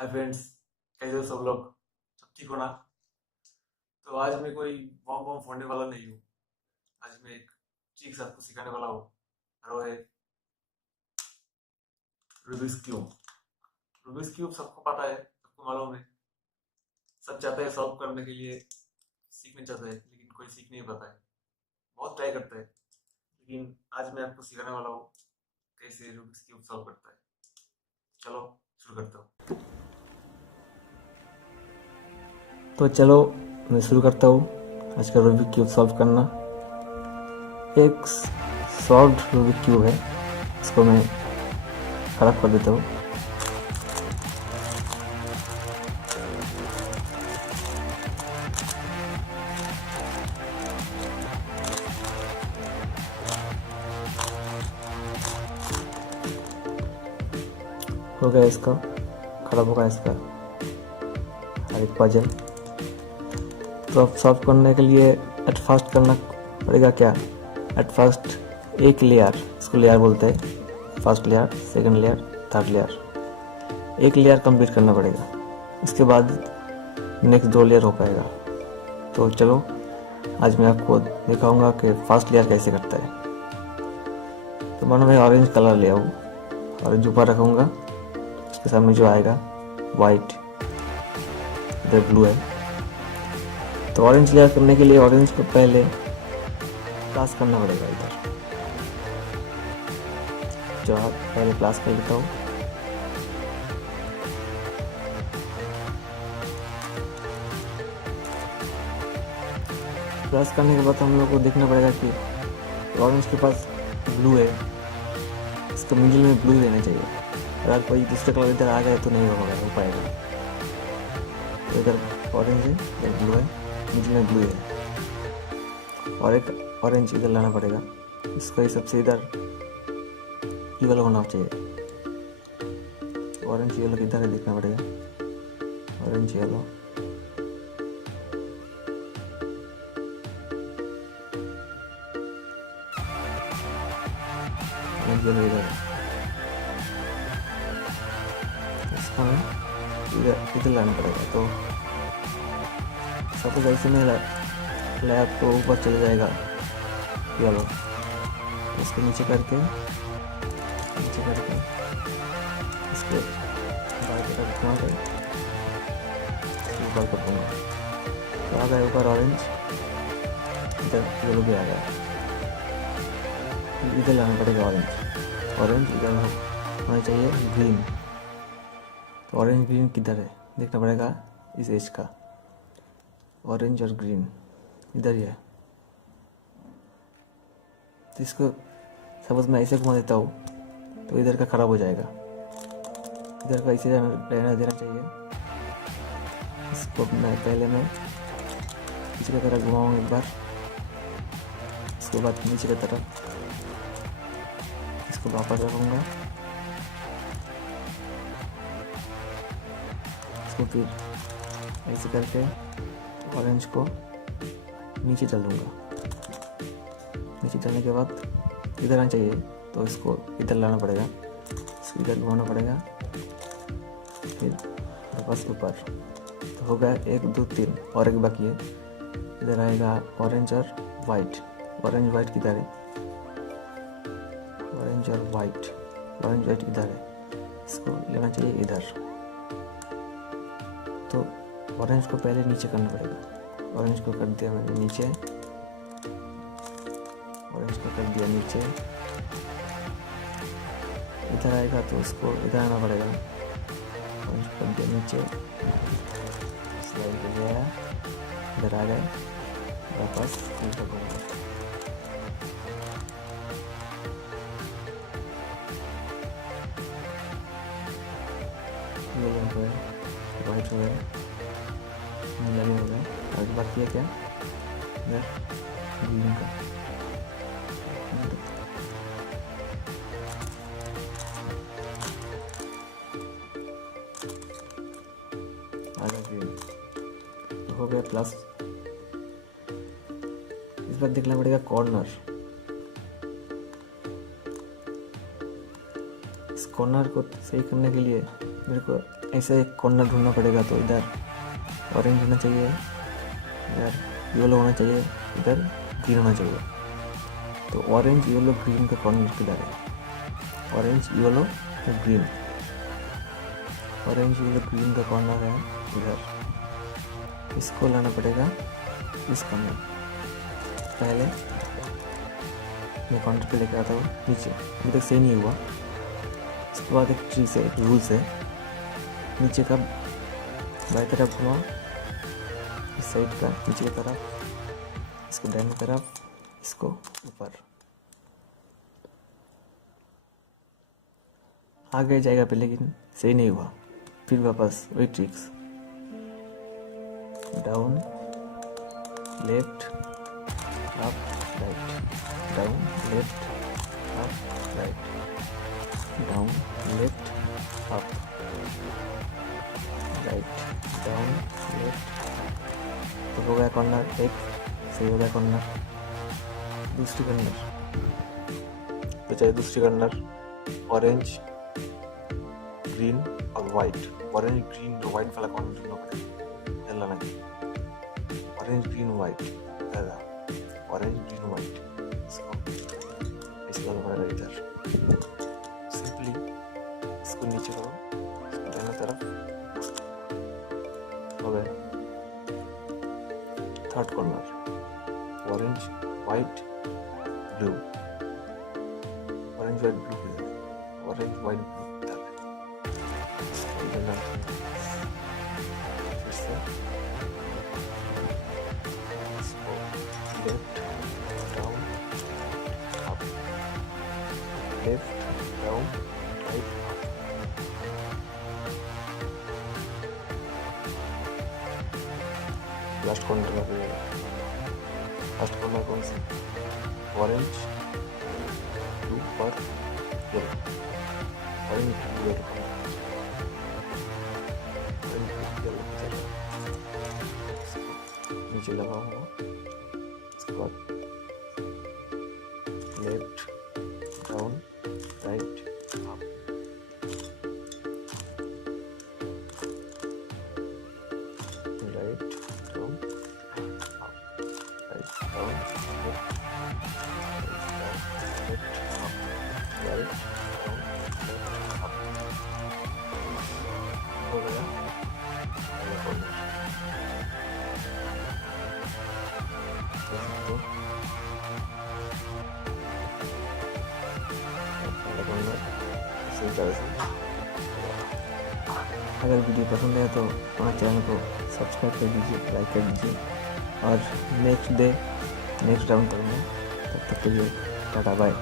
Hi friends, कैसे हो सब लोग। सब ठीक हो ना। तो आज मैं कोई बॉम्ब बॉम्ब फोड़ने वाला नहीं हूँ। आज मैं एक चीज सबको सिखाने वाला हूँ और वो है रूबिक्स क्यूब। रूबिक्स क्यूब सबको पता है, सबको मालूम है। सब चाहते हैं सॉल्व करने के लिए, सीखना चाहते हैं, लेकिन कोई सीख नहीं पाता है। बहुत ट्राई करता है, लेकिन आज मैं आपको सिखाने वाला हूँ कैसे रूबिक्स क्यूब सॉल्व करता है। चलो शुरू करता हूँ। तो चलो मैं शुरू करता हूँ आज का रूबिक क्यूब सॉल्व करना। एक सॉल्व रूबिक क्यूब है, इसको मैं खराब कर देता हूँ। हो गया इसका, खराब हो गया इसका हर एक पजल। तो अब सॉल्व करने के लिए एट फर्स्ट करना पड़ेगा क्या, एट फर्स्ट एक लेयर, इसको लेयर बोलते हैं। First layer, second layer, third layer. एक लेयर कंप्लीट करना पड़ेगा, इसके बाद नेक्स्ट दो लेयर हो पाएगा। तो चलो आज मैं आपको दिखाऊंगा कि फर्स्ट लेयर कैसे करता है। तो मानो मैं ऑरेंज कलर ले आऊँ, ऑरेंज ऊपर रखूँगा, उसके सामने जो आएगा वाइट, इधर ब्लू है। तो ऑरेंज लेयर करने के लिए ऑरेंज को पहले प्लस करना पड़ेगा इधर। जो आप पहले प्लस कर लेता हूँ। प्लस करने के बाद हम लोग को देखना पड़ेगा कि ऑरेंज के पास ब्लू है, इसका मिडिल में ब्लू रहना चाहिए। अगर कोई दूसरे कलर इधर आ गया तो नहीं हो पाएगा। तो इधर ऑरेंज है, इधर ब्लू है, मिडिल में ब्लू है, और एक ऑरेंज इधर लाना पड़ेगा। इसका हिसाब से इधर येलो होना चाहिए। ऑरेंज येलो किधर है देखना पड़ेगा, ऑरेंज येलो, ऑरेंज येलो इधर है। इसको इधर लाना पड़ेगा। तो सपोज ऐसे में लैब तो ऊपर चले जाएगा येलो, इसको नीचे करके इसके बाहर की तरफ घुमा के ऊपर कर दूँगा। तो आ गया ऊपर ऑरेंज, इधर येलो भी आ गया। इधर लाना पड़ेगा ऑरेंज इधर होना चाहिए ग्रीन। तो ऑरेंज ग्रीन किधर है देखना पड़ेगा, इस एज का। ऑरेंज और ग्रीन इधर ही है। तो इसको सपोज मैं ऐसे घुमा देता हूँ तो इधर का खराब हो जाएगा, इधर का इसे रहना देना चाहिए। इसको मैं पीछे की तरफ घुमाऊँगा एक बार, इसके बाद नीचे की तरफ इसको वापस रखूँगा। इसको फिर ऐसे करके ऑरेंज को नीचे डाल दूँगा। नीचे डालने के बाद इधर आना चाहिए, तो इसको इधर लाना पड़ेगा, इसको इधर घुमाना पड़ेगा, फिर वापस ऊपर। तो हो गया 1 2 3, और एक बाकी है। इधर आएगा ऑरेंज और वाइट। ऑरेंज वाइट किधर है, ऑरेंज और वाइट इधर है, इसको लेना चाहिए इधर। तो ऑरेंज को पहले नीचे करना पड़ेगा। ऑरेंज को कर दिया मैंने नीचे, ऑरेंज को कर दिया नीचे। इधर आएगा तो उसको इधर आना पड़ेगा। ऑरेंज को कर दिया नीचे, स्लाइड हो गया, इधर आ गए, वापस ऊपर करूँगा। येलो हो गया, वाइट हो गया, नीला भी हो गया। आगे बाकी है क्या, इधर ग्रीन का। आगे ग्रीन तो हो गया प्लस। इस बार देखना पड़ेगा कॉर्नर। इस कॉर्नर को सही करने के लिए मेरे को ऐसे एक कॉर्नर ढूंढना पड़ेगा, तो इधर ऑरेंज होना चाहिए, इधर येलो होना चाहिए, इधर ग्रीन होना चाहिए। तो ऑरेंज येलो ग्रीन का कॉर्नर किधर है? Orange yellow green, orange yellow green का कॉर्नर है इधर। इसको लाना पड़ेगा इस कॉर्नर। पहले मैं काउंटर पे लेके आता हूँ नीचे, अभी तक सही नहीं हुआ। इसके बाद एक ट्रिक है, एक रूल्स है, नीचे का बाई तरफ घुमाओ, इस साइड का नीचे की तरफ, इसको दाहिनी तरफ, इसको ऊपर। आगे जाएगा पे, लेकिन सही नहीं हुआ। फिर वापस वही tricks, down left up right, down left up right, down left up right, down left. तो हो गया कॉर्नर एक, सही हो गया कॉर्नर। दूसरी कॉर्नर तो चाहिए, दूसरी कॉर्नर ऑरेंज ग्रीन और वाइट, ऑरेंज ग्रीन और वाइट वाला कॉर्नर ढूंढना पड़ेगा, चलना नहीं। Orange green white, orange green white, इसको ऐसे डालना पड़ेगा इधर। सिंपली इसको नीचे करो, इसको दोनों तरफ हो गया। Third corner orange white blue, orange white blue किधर है? ऑरेंज वाइट ब्लू किधर है? फिर से left down up, left down right, last corner का फिर लास्ट कॉर्नर कौन सा? ऑरेंज ब्लू और yellow, orange blue yellow, orange blue yellow नीचे लगा हुआ। इसके बाद left down right up, write down up, write down left, write down left up, write down left up. हो गया पहला कॉर्नर। अगर वीडियो पसंद है तो हमारे चैनल को सब्सक्राइब कर दीजिए, लाइक कर दीजिए, और नेक्स्ट राउंड करूँगा। तब तक के लिए टाटा बाय।